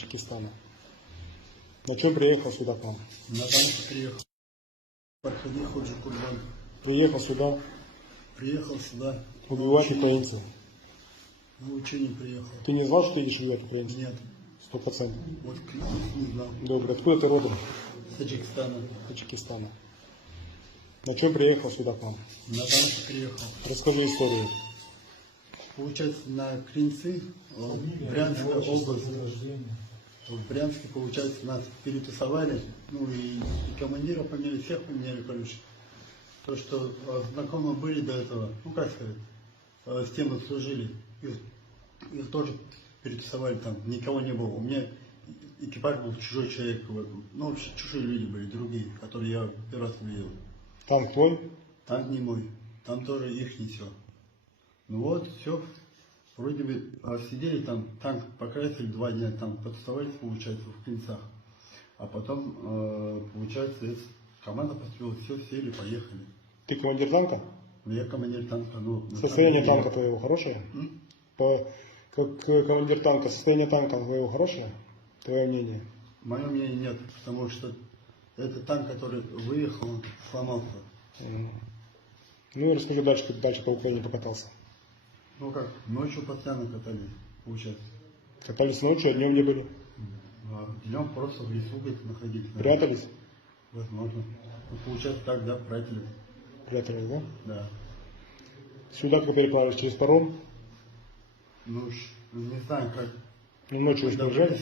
Таджикистана. На чем приехал сюда к нам? На танке приехал. Проходи, ходжи Курбан. Приехал сюда Приехал сюда. убивать украинцев. На учение приехал. Ты не знал, что ты едешь убивать украинцев? Нет. 100%. Вот не знал. Добре. Откуда ты родом? С Таджикистана. Таджикистана. На чем приехал сюда к нам? На танке приехал. Расскажи историю. Получается, на Клинцы, Брянская область. В Брянске, получается, нас перетусовали. Ну и командира поменяли, всех поменяли, короче. То, что знакомы были до этого, ну как сказать, с тем служили. Их тоже перетусовали, там никого не было. У меня экипаж был чужой человек. Ну, вообще чужие люди были, другие, которые я первый раз увидел. Танк твой? Танк не мой, там тоже их не все. Ну вот, все. Вроде бы сидели там, танк покрасили 2 дня, там потусовались, получается, в Клинцах. А потом, получается, команда построила, все, сели, поехали. Ты командир танка? Ну, я командир танка. Ну, Состояние танка твоего хорошее? Как командир танка, состояние танка твоего хорошее? Твое мнение? Мое мнение нет, потому что это танк, который выехал, он сломался. Ну и расскажи дальше, как дальше по Украине покатался. Ну как, ночью постоянно катались, получается. Катались ночью, а днем где были? Днем просто в лесу где-то находились. Прятались? Возможно. Ну, получается так, да, прятались. Прятались, да? Да. Сюда как переправились? Через паром? Ну, не знаю, как. Ну, ночью вы приезжали?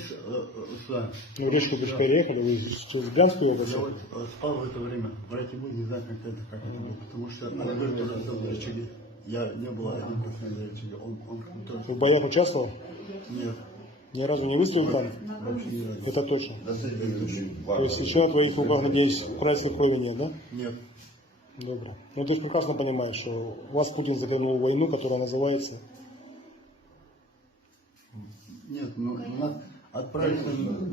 Сюда. Ну, речку переехали, вы через Брянскую область? Я вот спал в это время, в Ратибу, не знаю, как это было, потому что она говорит, тоже на рычаге. Я не был один на рычаге, он тоже. Ты в боях участвовал? Нет, Ни разу не выстрелил там? вообще не разу. Это точно. Это точно. То есть еще на твоих руках, надеюсь, украинской крови нет, да? Нет. Добре. Ну ты же прекрасно понимаешь, что вас Путин завернул в войну, которая называется... Нет, ну нас отправили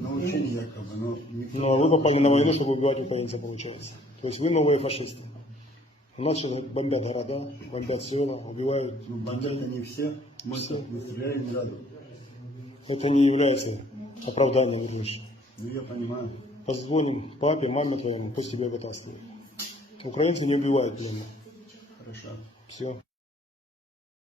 на учение якобы, но никто... Ну а вы попали на войну, чтобы убивать украинцев, получается. То есть вы новые фашисты. У нас сейчас бомбят города, бомбят села, убивают. Ну, бомбят они все, мы не стреляли ни разу. Это не является оправданием, вернее. Ну я понимаю. Позвоним папе, маме твоему, пусть тебя вытаскивают. Украинцы не убивают пленных. Хорошо. Все.